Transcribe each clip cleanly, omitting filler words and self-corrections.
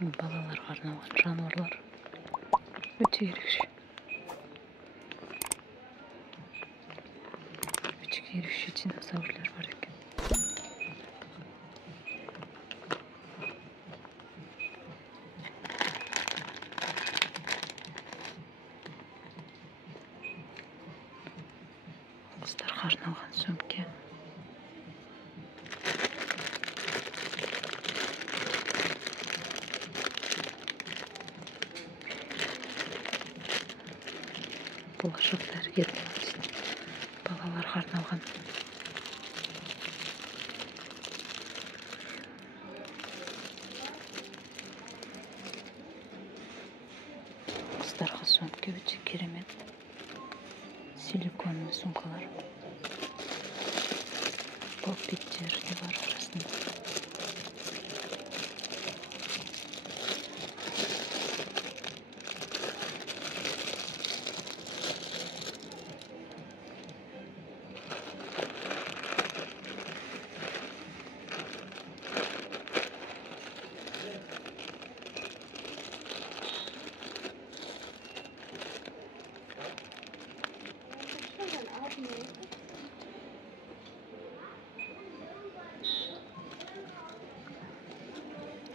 Балаларға арналған жануарлар өте ерекше. Өте ерекше динозаврлар бар екен. Қыздарға арналған сөмке. Болашақ дәрігер балаларға арналған. Қыздарға сөмке өте керемет. Силиконный сумкалар. Поппеттер де бар арасында.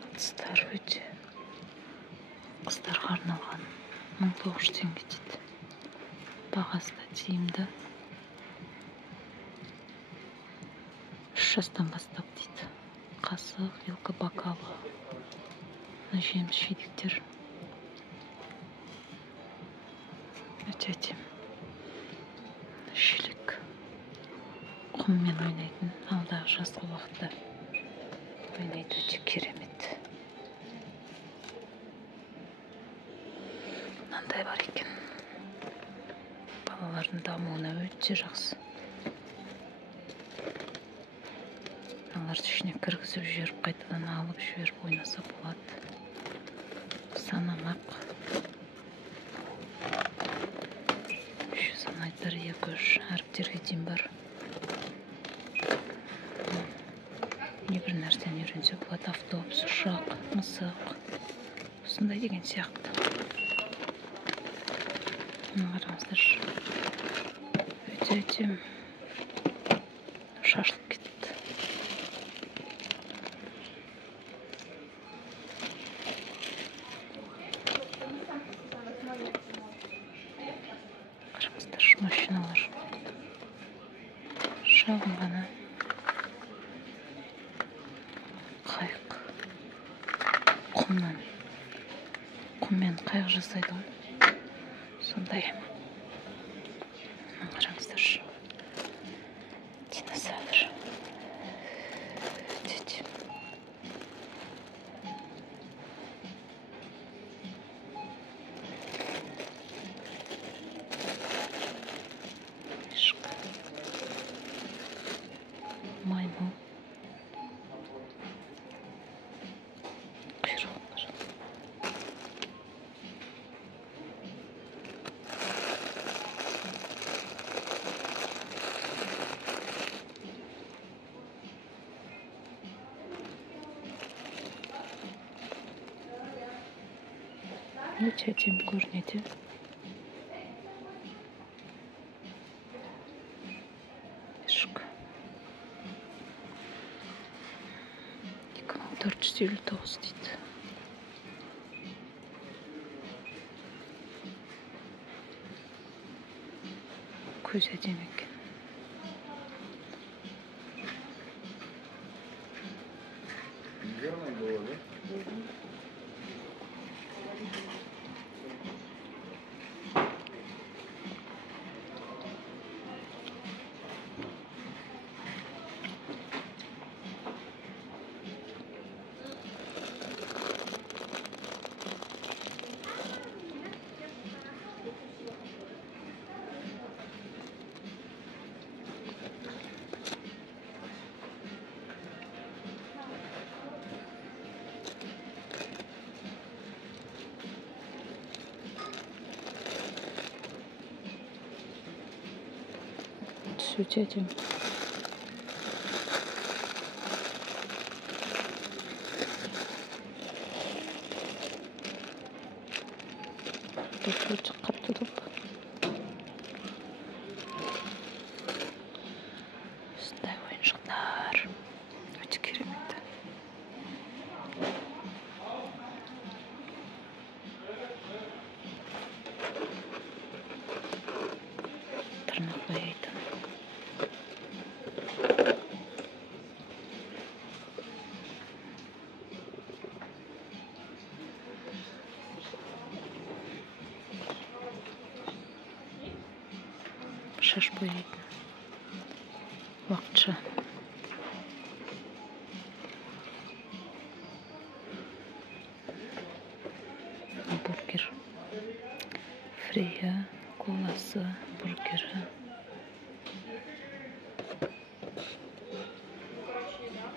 Ыдыстар өте қыздарға арналған. 1900 теңге дейді. Бағасы да тиімді. 3 жастан бастап дейді. Қасық, вилка, бокалы, жеміс жидектер. Өте әдемі. Шелек. Құммен ойнайтын, алдағы жазғы уақытта ойнайды, өте керемет. Мынандай бар екен. Балалардың дамуына өте жақсы. Мыналарды ішіне кіргізіп жіберіп, қайтадан алып жіберіп ойнаса болады. Санамақ. 3 санайтар, 2-3 әріптерге дейін бар. Небір нәрсені үйренсе болады. Автобус, ұшақ, мысық. Осындай деген сияқты. Қараңыздар. Өте шашылып кетті. Қараңыздар, машиналар. Шағын ғана қайық. Құммен қайық жасайды ғой. Сондай. Қараңыздар. Динозавр. Өте. Маймыл. Өте әдемі көрінеді. Ішкі. 2459 дейді. Көз әдемі екен. Өте әдемі. өте қатты топ. Осындай ойыншықтар өте керемет. Тырнақ бояйтын. Шаш бояйтын. Уақытша. Бургер. Фрея, коласы, бургері.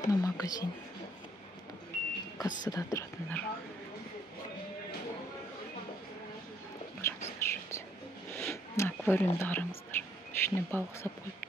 Мына магазин. Кассада тұратындар. Қараңыздар, аквариумда қараңыздар. Ішіне балық сап қойып.